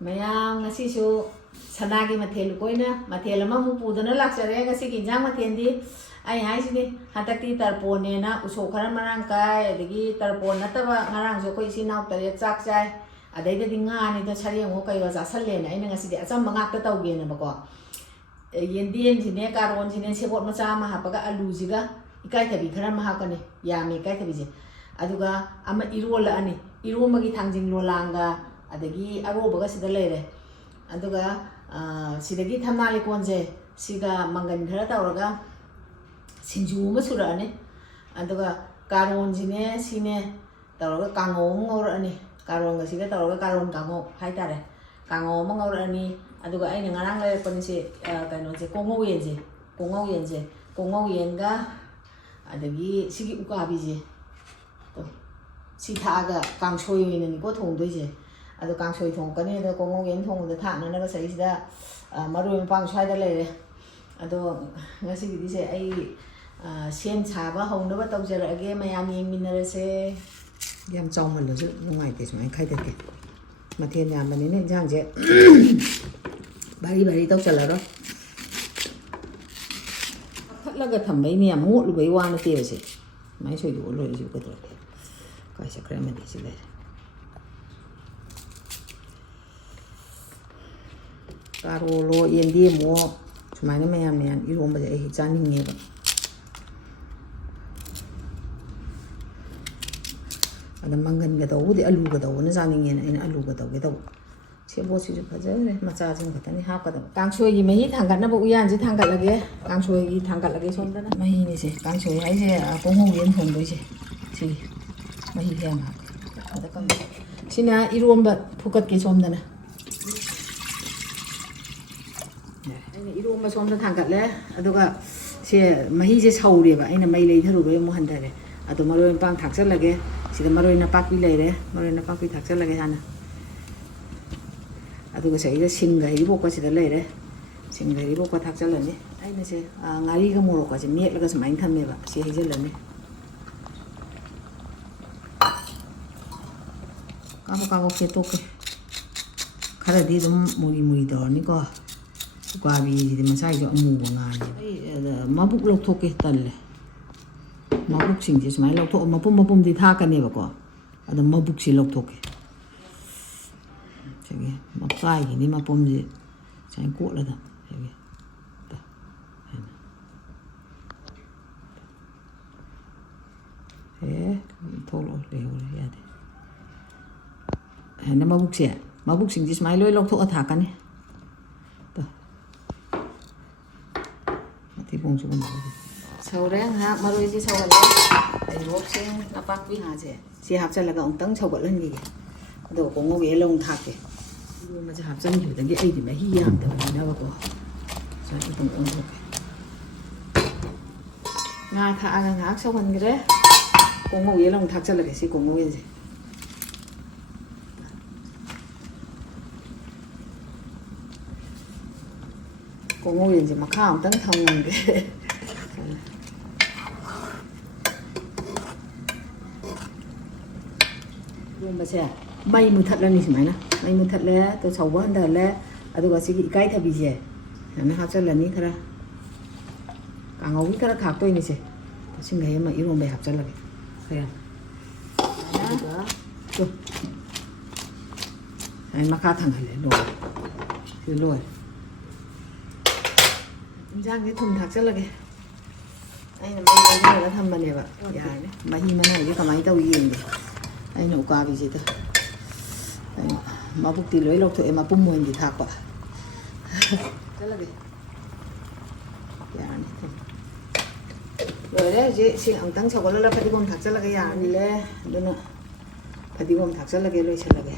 mayang ngasi su sanagi mathel koina mathel ama mu pudana laksare ngasi ki jang mathel di ai hai sini hatakti tarpon ne na uso khara marang kai adagi tarpon nataba ngarang jo koi sinau tare chak chai adai da dinga ni da chari ngo kai wa jasal le na ina ngasi de acham manga ta tau ge na bako yendien sine karon sine sebot macha ma hapaga alu jiga ikai thabi khara ma hakane ya me kai thabi je aduga ama irola ani iromagi thangjing lolanga adagi arobaga sida leire aduga sidagi thamnali konje siga mangan khara tawraga sinju ma surane aduga karon jine sine tawraga kangong ngorani karon ga siga tawraga karon kango hai tare kango ma ngorani aduga aina ngarang le ponse kaino je kongoyen ga adagi sigi ukabi je si thaga kangsoi ni ko thong doi je ado kangsoi thong kane da kongoyen thong da thana na sai sida maroi pang swai da le ado ngasi gi se ai sem chaba hong da tau jara age mayam yeng minare se yam chong man lo su ngai te smai khai te ke mathen yam mani ne jang je bari tau chala ro khatlaga thambai ni am ngot lu bai wa na te se mai soi du lo ju ko to kai sa krema di sile karo lo yendi mo sumai na mayam ne irom ba ai chani nge ba ada mangan ga daw di alu ga daw na chani nge na ina alu ga daw ge daw sebo si ju phajare macha jing ka tani ha ka da kangsoi gi mahi thangkat na ba uyan ji thangkat lage kangsoi gi thangkat lage som da na mahi ni se kangsoi ai se kongoyen thong doi se si mahi yang ada kan sina iromba phukat ke somda na aina iromba somda thangkat le aduga se mahi je saure ba aina mai lei tharu be mo handare adu maroi pang thaksa lage sida maroi na pakpi leire maroi na pakpi thaksa lage hana aduga se ida singa iri bokka sida leire singa iri bokka thaksa lani aina se ngari ga morok ka se mek laga smain thamme ba se hijalani kamu ketok kara di dum muri dorni ko ukabi di masai jo amu ngani mabuk lok thoke talle mabuk sing je smai lok thok mapum di tha kane ba ko ada mabuk si lok thoke chege mapai ni mapum je sai ko la da chege tholo le ho ya de na mabuk sing jis mai loi lok thok atha kan to mati bong chu bong saureng ha maroi ji sawal ai rok sing apak wi ha je si hap cha laga ong tang chawal lan gi do ko ngo ge long thak ke lu ma ja hap chan ju da gi ai di ma hi yam da na ba ko sa chu tong ong ko nga tha aga ngak sawan gi re ko ngo ge long thak cha laga si ko ngo ge je kongoyen ji makha amtang thamnam ge yom ba se mai mu that la ni smai na mai mu that le to chawwa handa le aduga sigi ikai thabi je na ha chal la ni khara kangau wi khara thak toi ni se to sing ge ma irom be hap chal la ge kaya aduga to ai makha thang hale lo si lo jang cái thùng thạc rất là cái đây là mấy cái đã thăm bên này vậy dạ đấy mà hi mà này cái máy tàu yên rồi đây nấu qua vì gì thôi mà bút tí lưới lộc thôi mà bung mùi thì thạc vậy rất là cái dạ rồi đấy chị xin ông tăng sau đó là phải đi gom thạc rất là cái dạ này lẽ đó nữa phải đi gom thạc rất là cái lưới rất là cái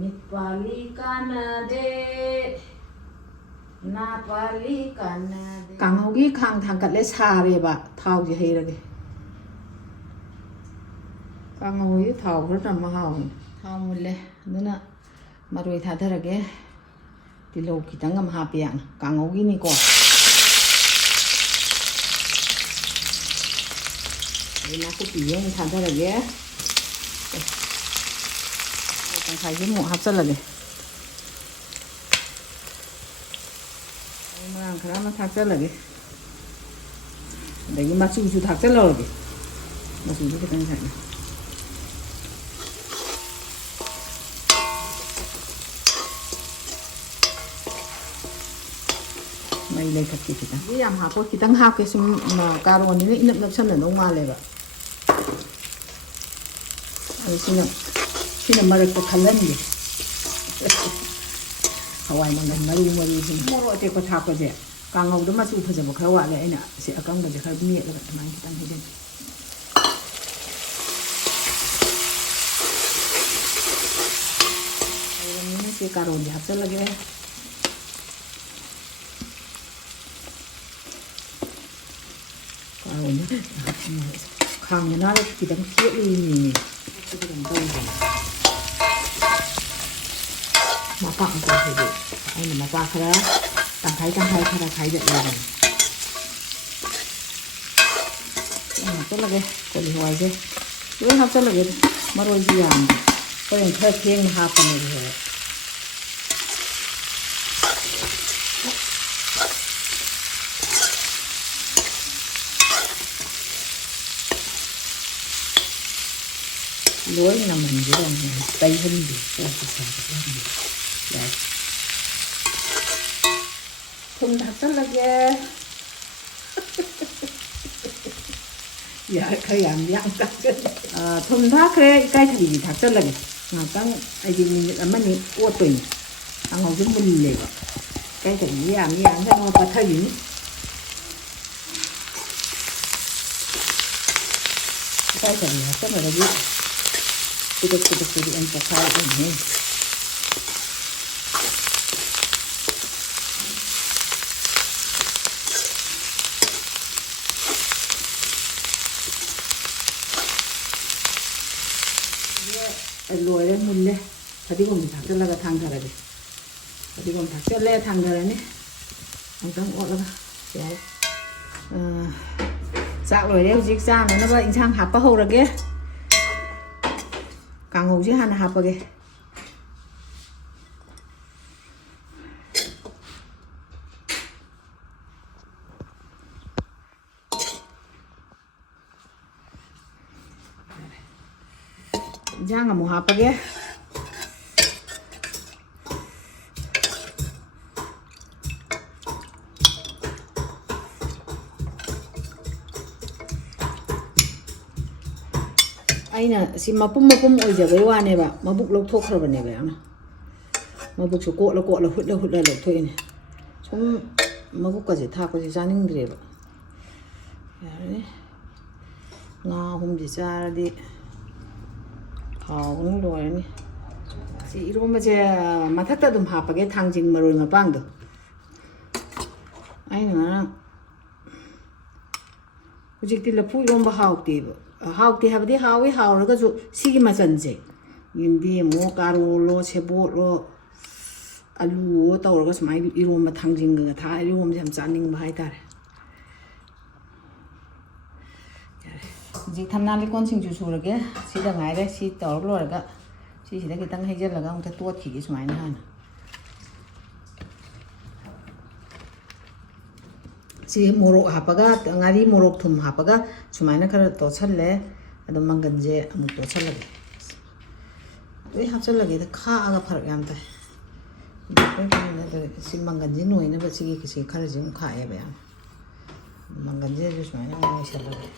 Mitpali kanade napali kanade kangaugi khang thangkat le sare ba thau ji hei rage kangaugi thau khar tam mahao thau mulle duna maroi tha tharage ꯇꯤꯜꯍꯧ ꯈꯤꯇꯪ ꯑꯃ ꯍꯥꯞꯄ ꯌꯥꯅ ꯀꯥꯡꯉꯧꯒꯤꯅꯤꯀꯣ ꯑꯗꯩ ꯅꯥꯀꯨꯞꯄꯤꯁꯦ ꯑꯃꯨꯛ ꯊꯥꯗꯔꯒꯦ ꯇꯪꯈꯥꯏꯁꯦ ꯑꯃꯨꯛ ꯍꯥꯞꯆꯜꯂꯒꯦ ꯃꯔꯥꯡ ꯈꯔ ꯑꯃ ꯊꯥꯛꯆꯜꯂꯒꯦ ꯑꯗꯒꯤ ꯃꯆꯨꯁꯨ ꯊꯥꯛꯆꯜꯂꯧꯔꯒꯦ ꯃꯆꯨꯁꯨ ꯈꯤꯇꯪ ꯁꯥꯏꯅ ꯃꯩ ꯂꯩꯈꯠꯀꯦ ꯈꯤꯇꯪ ꯌꯥꯝ ꯍꯥꯞꯄꯣ ꯈꯤꯇꯪ ꯍꯥꯞꯀꯦ ꯁꯨꯝ ꯀꯥꯔꯣꯟꯅꯤꯅ ꯏꯅꯞ ꯅꯞꯁꯟꯅꯗꯧ ꯃꯥꯜꯂꯦꯕ ꯑꯗꯨꯁꯤꯅ ꯃꯔꯛꯇ ꯈꯜꯍꯟꯒꯦ hawai mangan maru sini moro ate ko thako je kangau do masu phaja bo khara wale aina se akang ba je khar mi la tamai kitang hiden ayo ni se karo je hapsa lage karo ni khang na la kitang khie ni mata ang kasi ay na mata kara tangkai kara kai dak lagi hapsa lage koli hawai je yoi hapsa lage maroi ji yam ko yang khar theng hapa ni he lối nằm mình dưới đây tay hình gì đây thùng thật rất là ghê giờ khơi làm dạng thật thùng thác cái thì thật rất là ghê mà tăng ai thì mình làm mấy ô tùy ăn hầu chúng mình liền cái thì làm cho nó có thay gì cái thì rất là ghê kita yang pakai ini lùi lên mùn lên tadi gom thak chân là thang thara đi tadi gom thak chân lên thang thara này ông tăng ớt là cái dạo rồi đeo chiếc sang nó vậy sang hấp bao rồi kia 강호지 하나 하버게 jangan mau ha버게 aina si mapum oijabai waneba mabuk lokthokhrabane ana mabuk su ko la hutla lokthoine sum mabuk ka je tha ko je janingdreba yare nga hum ji charadi haw ning loyani si iroma je mathakta dum hapage thangjing maroi mapangdo aina hujikti lapu iromba hawteba hawti habdi hawi hawraga ju sigi machanje yimbi mo karo lo sebo lo alu tawraga smai iroma thangjinga tha irom jam chaning bhai tar ji thamna li kon sing ju surage sida ngai re si tawr loraga si sida kitang hejel laga ung ta tot ki smai na hana si morok hapaga ngari morok thum hapaga sumaina khara to challe adom manganje amuk to challage ei hapchallage da kha aga pharak yam ta si manganje noina ba si ki khara jing kha ya ba manganje ju sumaina ngai challage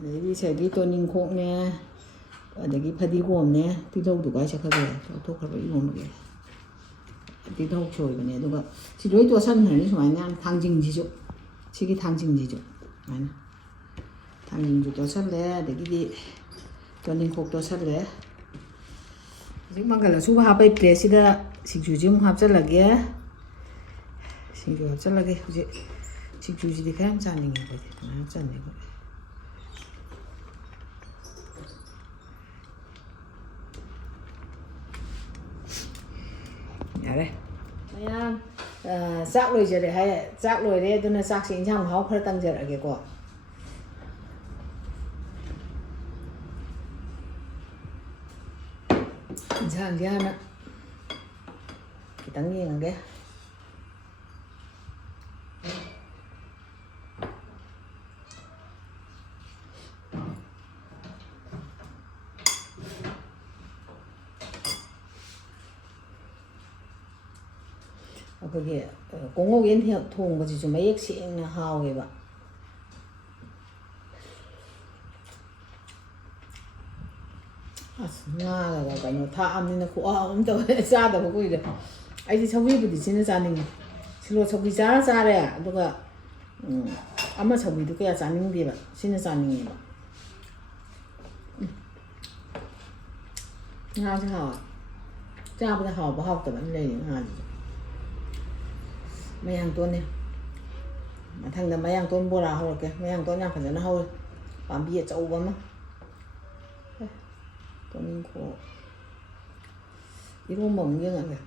adagi sagi to ning khok ne adagi phadi gom ne ti dau du ga chakha ga to khara i gom ge đi đâu chơi bên này đúng chỉ đối tua sân này như vậy thang trình gì chứ chỉ cái thang trình gì chứ này thang trình gì tua sân lẽ để cái gì cho nên khóc tua sân lẽ nhưng mà cái là số 2 plate xí đó xí chú chim hấp rất là ghê xí chú hấp rất là ghê xí chú gì thì cái em chán này vậy mà em chán này vậy ꯌꯥꯔꯦ ꯃꯌꯥꯝ ꯆꯥꯛ ꯂꯣꯏꯖꯔꯦ ꯍꯥꯏ ꯆꯥꯛ ꯂꯣꯏꯔꯦ ꯑꯗꯨꯅ ꯆꯥꯛꯁꯦ ꯏꯟꯁꯥꯡ ꯃꯍꯥꯎ ꯈꯔ ꯇꯪꯖꯔꯛꯑꯒꯦꯀꯣ ꯏꯟꯁꯥꯡꯁꯦ ꯍꯥꯟꯅ ꯈꯤꯇꯪ ꯌꯦꯡꯉꯒꯦ ꯑꯩꯈꯣꯏꯒꯤ ꯀꯣꯡꯉꯧꯌꯦꯟ ꯊꯣꯡꯕꯁꯤꯁꯨ ꯃꯌꯦꯛ ꯁꯦꯡꯅ ꯍꯥꯎꯋꯦꯕ ꯑꯁ ꯉꯥꯒ ꯀꯩꯅꯣ ꯊꯥꯛꯑꯕꯅꯤꯅ ꯈꯨꯍꯥꯎ ꯑꯃ ꯇꯧꯋꯦ ꯆꯥꯗꯕ ꯀꯨꯏꯔꯦ ꯑꯩꯗꯤ ꯁꯧꯒ꯭ꯔꯤꯕꯨꯗꯤ ꯁꯤꯅ ꯆꯥꯅꯤꯡꯉꯤ ꯁꯤꯂꯣ ꯁꯧꯒ꯭ꯔꯤ ꯆꯥꯔꯦ ꯑꯗꯨꯒ ꯑꯃ ꯁꯧꯒ꯭ꯔꯤꯗꯨ ꯀꯌꯥ ꯆꯥꯅꯤꯡꯗꯦꯕ ꯁꯤꯅ ꯆꯥꯅꯤꯡꯉꯦꯕ ꯉꯥꯁꯦ ꯍꯥꯎꯋꯦ ꯆꯥꯕꯗ ꯍꯥꯎꯕ ꯍꯥꯎꯇꯕ ꯑꯃ ꯂꯩꯔꯤ ꯉꯥꯁꯦ ꯃꯌꯥꯡꯇꯣꯟꯅꯦ ꯃꯊꯪꯗ ꯃꯌꯥꯡꯇꯣꯟ ꯕꯣꯔꯥ ꯍꯧꯔꯛꯀꯦ ꯃꯌꯥꯡꯇꯣꯟ ꯌꯥꯝ ꯐꯖꯅ ꯍꯧꯋꯦ ꯄꯥꯝꯕꯤ ꯑꯆꯧꯕ ꯑꯃ ꯇꯣꯅꯤꯡꯈꯣ ꯏꯔꯣꯝꯕ ꯑꯃꯨꯛ ꯌꯦꯡꯉꯒꯦ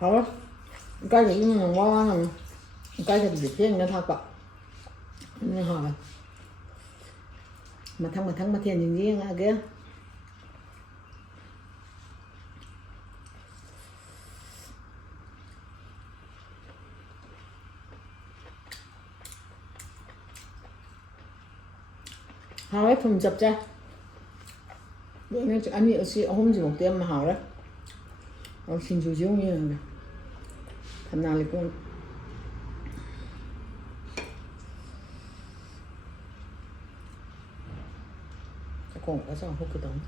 ꯍꯥꯎꯔꯦ ꯏꯀꯥꯏꯗꯒꯤ ꯋꯥ ꯉꯥꯡꯉꯝꯃꯤ ꯏꯀꯥꯏꯗꯕꯤꯗꯤ ꯊꯦꯡꯅ ꯊꯥꯛꯄ ꯑꯗꯨꯅ ꯍꯥꯎꯋꯦ ꯃꯊꯪ ꯃꯊꯦꯜꯁꯤꯡꯁꯦ ꯌꯦꯡꯉꯛꯑꯒꯦ ꯍꯥꯎꯔꯦ ꯊꯨꯝ ꯆꯞ ꯆꯥꯏ ꯑꯅꯤ ꯑꯁꯤ ꯑꯍꯨꯝꯁꯤꯃꯨꯛꯇꯤ ꯌꯥꯝ ꯍꯥꯎꯔꯦ ꯁꯤꯡꯖꯨꯁꯤ ꯑꯃꯨꯛ ꯌꯦꯡꯉꯒꯦ ꯊꯝꯅꯥ ꯂꯩꯀꯣꯟ ꯆꯥꯛꯈꯣꯡꯒ ꯆꯥꯍꯨꯛꯀꯗꯧꯅꯤ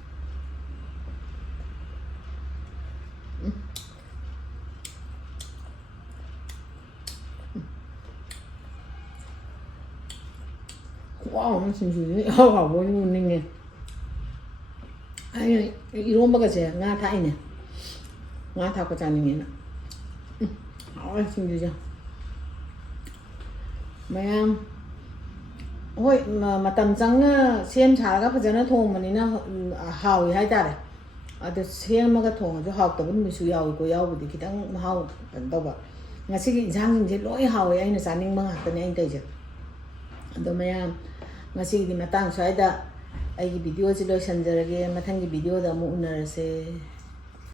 ꯈꯨꯍꯥꯎ ꯑꯃ ꯁꯤꯡꯖꯨꯁꯤꯅ ꯏꯍꯥꯎ ꯍꯥꯎꯕ ꯑꯣꯏꯅ ꯎꯅꯤꯡꯉꯦ ꯑꯩꯅ ꯏꯔꯣꯝꯕꯒꯁꯦ ꯉꯥ ꯊꯥꯛꯏꯅꯦ ꯉꯥ ꯊꯥꯛꯄ ꯆꯥꯅꯤꯡꯉꯦꯅ ꯍꯥꯎꯔꯦ ꯁꯤꯡꯖꯨꯁꯦ ꯃꯌꯥꯝ ꯍꯣꯏ ꯃꯇꯝ ꯆꯪꯅ ꯁꯦꯝ ꯁꯥꯔꯒ ꯐꯖꯅ ꯊꯣꯡꯕꯅꯤꯅ ꯍꯥꯎꯏ ꯍꯥꯏꯇꯥꯔꯦ ꯑꯗꯨ ꯁꯦꯝꯃꯒ ꯊꯣꯡꯉꯁꯨ ꯍꯥꯎꯇꯕ ꯅꯨꯃꯤꯠꯁꯨ ꯌꯥꯎꯏꯀꯣ ꯌꯥꯎꯕꯗꯤ ꯈꯤꯇꯪ ꯃꯍꯥꯎ ꯀꯩꯅꯣ ꯇꯧꯕ ꯉꯁꯤꯒꯤ ꯏꯟꯁꯥꯡꯁꯤꯡꯁꯦ ꯂꯣꯏ ꯍꯥꯎꯋꯦ ꯑꯩꯅ ꯆꯥꯅꯤꯡꯕ ꯉꯥꯛꯇꯅꯦ ꯑꯩꯅ ꯇꯧꯔꯤꯁꯦ ꯑꯗꯣ ꯃꯌꯥꯝ ꯉꯁꯤꯒꯤꯗꯤ ꯃꯇꯥꯡ ꯁ꯭ꯋꯥꯏꯗ ꯑꯩꯒꯤ ꯚꯤꯗꯤꯑꯣꯁꯤ ꯂꯣꯏꯁꯤꯟꯖꯔꯒꯦ ꯃꯊꯪꯒꯤ ꯚꯤꯗꯤꯑꯣꯗ ꯑꯃꯨꯛ ꯎꯅꯔꯁꯦ